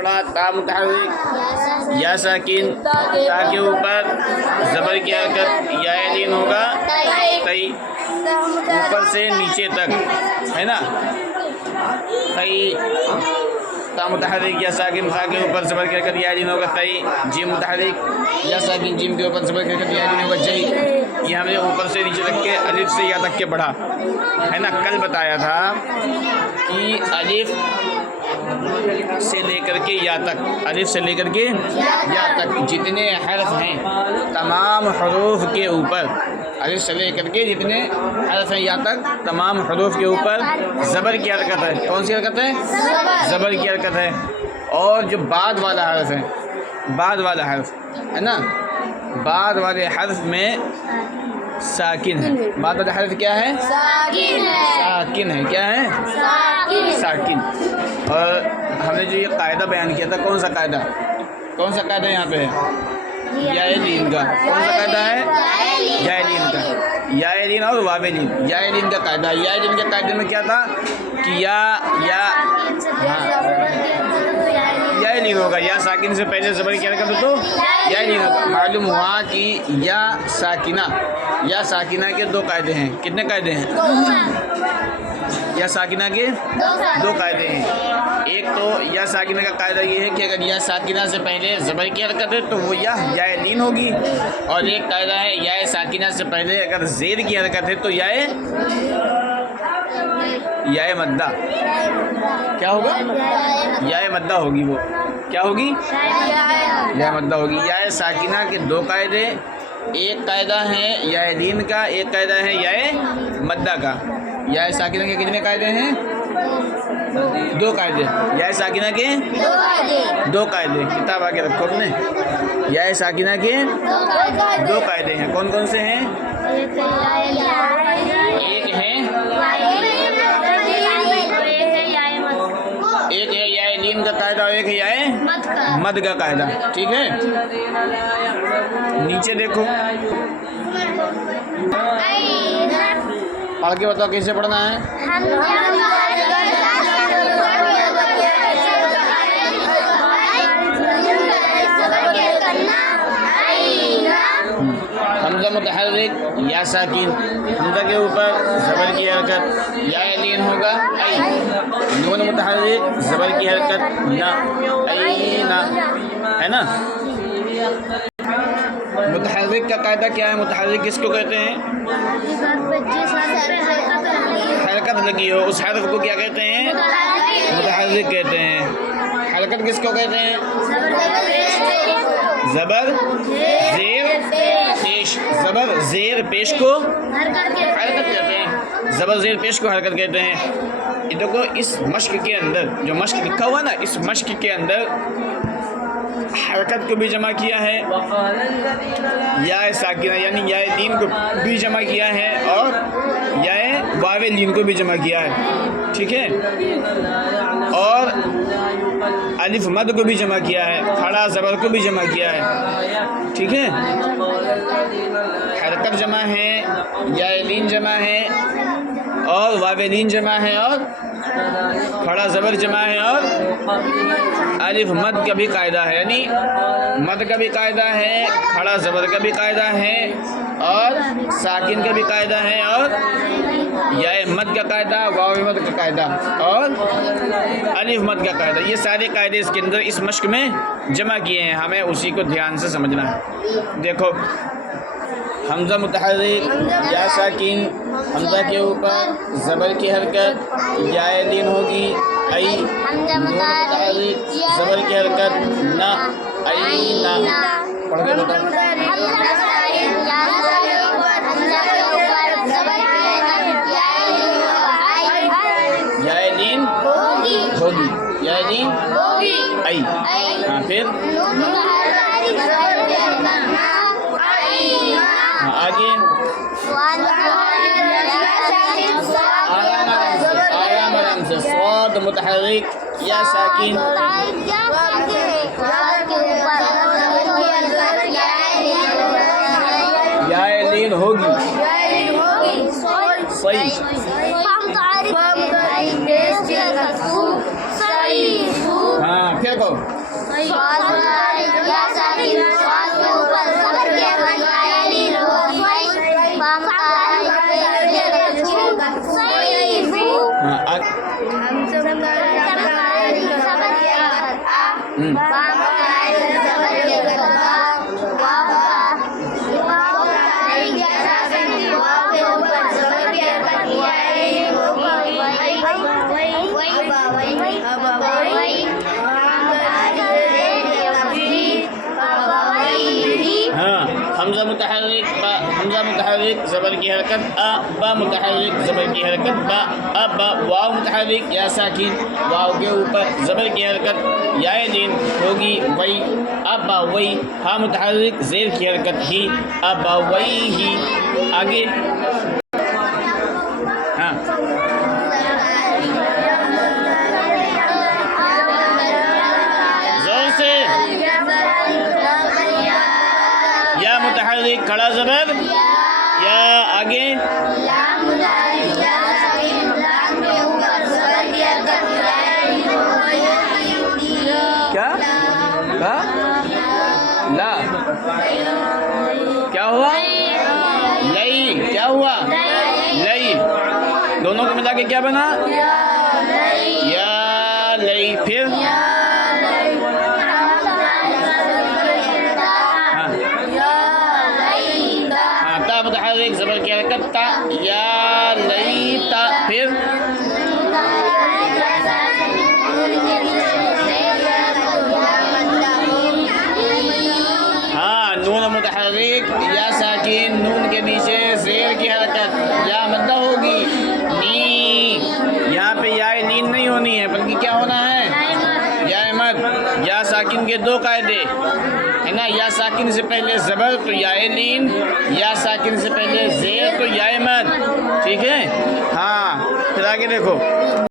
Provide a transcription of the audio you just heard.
पढ़ा ता मुतहर्रिक या साकिन, ता के ऊपर ज़बर की हरकत या लीन होगा तई, ऊपर से नीचे तक, है ना। तई ता मुतहर्रिक या साकिन, ता के ऊपर ज़बर की हरकत या लीन होगा तई। जीम मुतहर्रिक या साकिन, जीम के ऊपर ज़बर की हरकत या लीन होगा जई। ये हमने ऊपर से नीचे तक के अलिफ से या तक के पढ़ा, है ना। कल बताया था कि अलिफ से लेकर के या तक, अलिफ से लेकर के या तक जितने हर्फ हैं तमाम हरूफ के ऊपर, अलिफ से लेकर के जितने हर्फ हैं या तक तमाम हरूफ के ऊपर ज़बर की हरकत है। कौन सी हरकत है? ज़बर की हरकत है। और जो बाद वाला हर्फ है, बाद वाला हर्फ है ना, बाद वाले हर्फ में साकिन है। बाद वाला हर्फ क्या है? साकिन है। साकिन है। क्या है? साकिन। साकिन। और हमने जो ये कायदा बयान किया था, कौन सा कायदा? कौन सा कायदा यहाँ पे है? या लीन का। कौन सा कायदा है? या लीन का। या लीन और वावे लीन, या लीन का कायदा। या लीन के कायदे में क्या था कि या लीन होगा, या साकिन से पहले ज़बर की हरकत हो तो या लीन होगा। मालूम हुआ कि या साकिना के दो कायदे हैं। कितने कायदे हैं? या साकिना के दो कायदे हैं। एक तो या साकिना का कायदा ये है कि अगर या साकिना से पहले ज़बर की हरकत है तो वो या लीन होगी। और एक कायदा है या साकिना से पहले अगर ज़ेर की हरकत है तो या मद्दा। क्या होगा? या मद्दा होगी। वो क्या होगी? या मद्दा होगी। या साकिना के दो कायदे, एक कायदा है या लीन का, एक कायदा है या मद्दा का। या साकिना के कितने कायदे हैं? दो कायदे। या साकिना के दो कायदे। किताब आके रखो अपने। या साकिना के दो कायदे हैं। कौन कौन से हैं? एक है या लीन का कायदा और एक है या मद का कायदा। ठीक है, नीचे देखो, पढ़ के बताओ कैसे पढ़ना है। हमज़ा मुतहर्रिक या साकिन, हमज़ा के ऊपर ज़बर की हरकत या लीन होगा आई। नून मुतहर्रिक ज़बर की हरकत ना, आई ना, है ना। मुतहर्रिक का कायदा क्या है? मुतहर्रिक किसको कहते हैं? हरकत लगी हो उस हरफ को क्या कहते हैं? मुतहर्रिक कहते हैं। हरकत किसको कहते हैं? ज़बर ज़ेर पेश। ज़बर ज़ेर पेश को हरकत कहते हैं। ज़बर ज़ेर पेश को हरकत कहते हैं। ये देखो, इस मश्क के अंदर जो मश्क लिखा हुआ ना, इस मश्क के अंदर हरकत को भी जमा किया है, या साकिना यानी या लीन को भी जमा किया है, और या वावे लीन को भी जमा किया है। ठीक है, और अलिफ मद को भी जमा किया है, खड़ा ज़बर को भी जमा किया है। ठीक है, हरकत जमा है, या लीन जमा है, और वावे लीन जमा है, और खड़ा ज़बर जमा है, और अलिफ मद का भी कायदा है, यानी मद का भी कायदा है, खड़ा ज़बर का भी कायदा है, और साकिन का भी कायदा है, और या मद का कायदा, वाव मद का कायदा, और अलिफ मद का कायदा। ये सारे कायदे इसके अंदर इस मश्क में जमा किए हैं। हमें उसी को ध्यान से समझना है। देखो, हमज़ा मुतहर्रिक या साकिन, हमज़ा के ऊपर ज़बर की हरकत या लीन होगी आई। नून मुतहर्रिक ज़बर की हरकत ना, आई ना। पढ़ के बताओ। या लीन होगी, या लीन आई। हाँ, फिर आगे आराम से स्वाद मुतहर्रिक या साकिन, या लीन होगी सही। हाँ, फिर कहो। स्वाद या साकिन स्वाद के ऊपर जबर किया गया या लीन होगा स्वाई बाम का सही बू हाँ, हम सब का जबर किया बाम का जबर किया वाव या साकिन वाव के ऊपर जबर किया या लीन होगा वही हाँ, हमजा मुतहर्रिक बा, हमजा मुतहर्रिक ज़बर की हरकत अ, बा मुतहर्रिक ज़बर की हरकत बा, अब बा, वाव मुतहर्रिक या साकिन वाव के ऊपर ज़बर की हरकत या लीन होगी वही, अब बा वही, हा मुतहर्रिक ज़ेर की हरकत ही, अब बा वही ही, आगे हाँ जोर से या मुतहर्रिक खड़ा ज़बर या आगे क्या ला क्या हुआ लई क्या हुआ लई दोनों को मिला के क्या बना या लई फिर ता मुतहर्रिक ज़बर की हरकत ता या लई ता फिर हाँ नून मुतहर्रिक या साकिन नून के नीचे ज़ेर की हरकत या मद्दा होगी नी यहाँ पे या लीन नहीं होनी है बल्कि क्या होना है या मद या साकिन के दो कायदे है ना या साकिन से पहले ज़बर तो या लीन या साकिन से पहले ज़ेर तो या मद ठीक है हाँ फिर आगे देखो